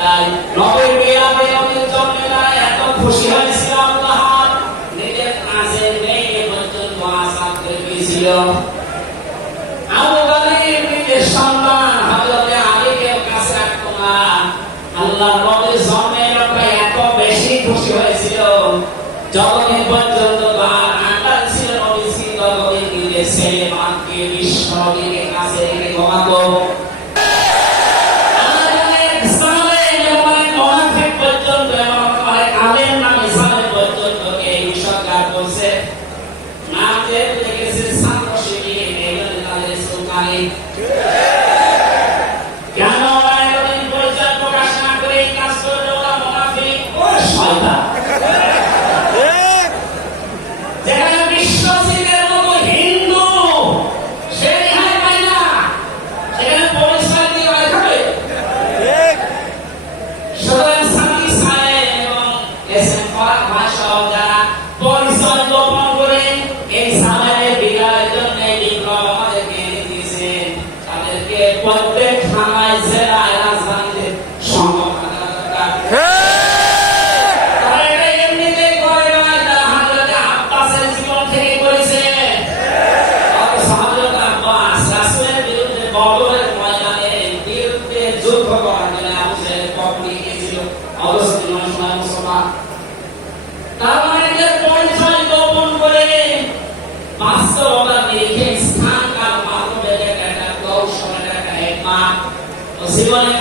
নাই, নবীর মিলাদে নবীর জন্মে নাই, এত খুশি হয়েছিল আল্লাহ নিজের কাজের মেয়ে পর্যন্ত আসাদ করে দিয়েছিল। আবু তালিব নিজের সন্তান হযরত আলীকে কাছে রাখতো না। আল্লাহ নবীর জন্মের ব্যাপারে এত বেশি খুশি হয়েছিল যতদিন পর্যন্ত তার আকাল ছিল নবী ছিল ততদিন নিজের ছেলে মাকে বিশ্বনবীকে কাছে রেখে ঘুমাতো। প্রত্যেক থানায় জেলায় রাজধানীতে জীবন থেকে করেছে। বদরের ময়দানে বিরুদ্ধে যুদ্ধ করার জন্য আবু জাহেল পক্ষে গিয়েছিল অবস্থিত নয় মুসলমান। তার মানে পরিচয় গোপন করে বাস্তবতার নিরিখে স্থান কাল মাধ্যমে একটা কৌশল একটা জীবনে